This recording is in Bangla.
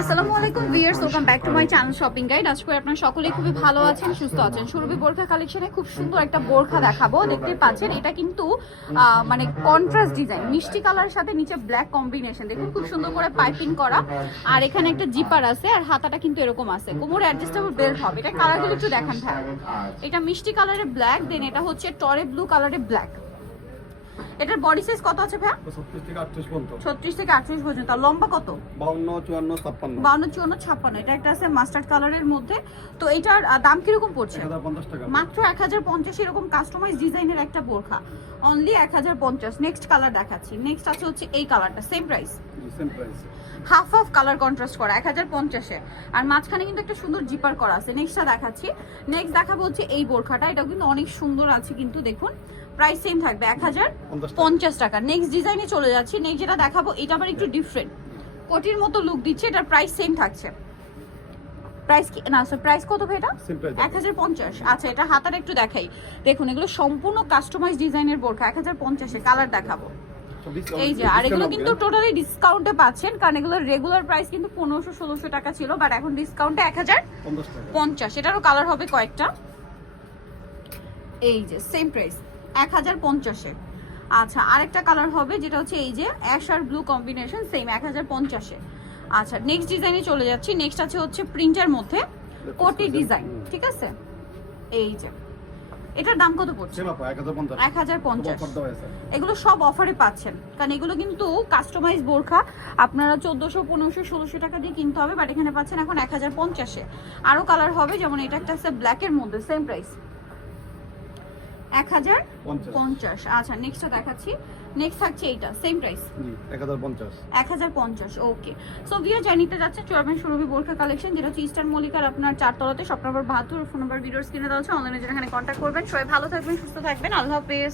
আসসালামু আলাইকুম viewers, welcome back to my channel shopping guide. আজকে আপনারা সকলেই খুবই ভালো আছেন, সুস্থ আছেন। সুরভি বোরখা কালেকশনে খুব সুন্দর একটা বোরখা দেখাবো দেখতে পাচ্ছেন, এটা কিন্তু মানে কন্ট্রাস্ট ডিজাইন মিষ্টি কালারের সাথে নিচে ব্ল্যাক কম্বিনেশন দেখুন, খুব সুন্দর করে পাইপিং করা। আর এখানে একটা জিপার আছে, আর হাতাটা কিন্তু এরকম আছে। কোমরে অ্যাডজাস্টেবল বেল্ট হবে। এটা কালারগুলো একটু দেখান, ভাই। এটা মিষ্টি কালারের ব্ল্যাক দেন এটা হচ্ছে টরে ব্লু কালারের ব্ল্যাক এটার বডি সাইজ কত আছে ভাই ছত্রিশ থেকে আটত্রিশ পর্যন্ত। ছত্রিশ থেকে আটত্রিশ পর্যন্ত। আর লম্বা কত? বাউন্ন চুয়ান্ন ছাপ্পান্ন। বাউন্ন চুয়ান্ন ছাপ্পান্ন। এটা একটা আছে মাস্টার্ড কালারের মধ্যে। তো এটার দাম কীরকম পড়ছে? এক হাজার পঞ্চাশ টাকা। মাত্র এক হাজার পঞ্চাশ এরকম কাস্টমাইজ ডিজাইনের একটা বোরখা। অনলি এক হাজার পঞ্চাশ। নেক্সট কালার দেখাচ্ছি। নেক্সট আছে হচ্ছে এই কালারটা same price same price half half colour contrast করা এক হাজার পঞ্চাশে আর মাঝখানে কিন্তু একটা সুন্দর জিপার করা আছে। নেক্সটটা দেখাচ্ছি। নেক্সট দেখাবো হচ্ছে এই বোরখাটা। এটা কিন্তু অনেক সুন্দর আছে কিন্তু দেখুন। প্রাইস সেম থাকবে এক হাজার পঞ্চাশ টাকা। নেক্সট ডিজাইনে চলে যাচ্ছি নেক্সট যেটা দেখাবো এটা আবার একটু ডিফারেন্ট কোটির মতো লুক দিচ্ছে এটার প্রাইস সেম থাকছে। প্রাইস কি? না স্যার প্রাইস কত ভাই এটা? এক হাজার পঞ্চাশ। আচ্ছা এটা হাতার একটু দেখাই। দেখুন এগুলো সম্পূর্ণ কাস্টমাইজ ডিজাইনের বোরখা এক হাজার পঞ্চাশে কালার দেখাবো। এই যে আর এগুলো কিন্তু টোটালি ডিসকাউন্টে পাচ্ছেন কারণ এগুলো রেগুলার প্রাইস কিন্তু পনেরোশো ষোলোশো টাকা ছিল বাট এখন ডিসকাউন্টে এক হাজার পঞ্চাশ এটারও কালার হবে কয়েকটা। এই যে সেম প্রাইস এক হাজার পঞ্চাশে। আচ্ছা আরেকটা কালার হবে যেটা হচ্ছে এই যে অ্যাশ আর ব্লু কম্বিনেশন সেম এক হাজার পঞ্চাশে। আচ্ছা নেক্সট ডিজাইনে চলে যাচ্ছি। নেক্সট আছে হচ্ছে প্রিন্টার মধ্যে কোটি ডিজাইন ঠিক আছে? এই যে। এটার দাম কত পড়ছে? এক হাজার পঞ্চাশ। এগুলো সব অফারে পাচ্ছেন। কারণ এগুলো কিন্তু কাস্টমাইজ বোরখা। আপনারা চোদ্দোশো পনেরোশো ষোলোশো টাকা দিয়ে কিনতে হবে বাট এখানে পাচ্ছেন এখন এক হাজার পঞ্চাশে। আরও কালার হবে যেমন এটা একটা আছে ব্ল্যাকের মধ্যে সেম প্রাইস এক হাজার পঞ্চাশ। আচ্ছা নেক্সটটা দেখাচ্ছি। নেক্সট থাকছে এইটা সেম প্রাইস জি এক হাজার পঞ্চাশ। ওকে সো ভিও জানিতে যাচ্ছে চুয়াবেন সুরভি বোরখা কালেকশন যেটা হচ্ছে ইস্টার্ন মল্লিকার আপনার চারতলাতে। সব নম্বর বাহাত্তর ফোন নম্বর ভিডিওস কিনে দেওয়া হচ্ছে অনলাইনে যেখানে কন্ট্যাক্ট করবেন সবাই ভালো থাকবেন সুস্থ থাকবেন। আল্লাহ হাফেজ।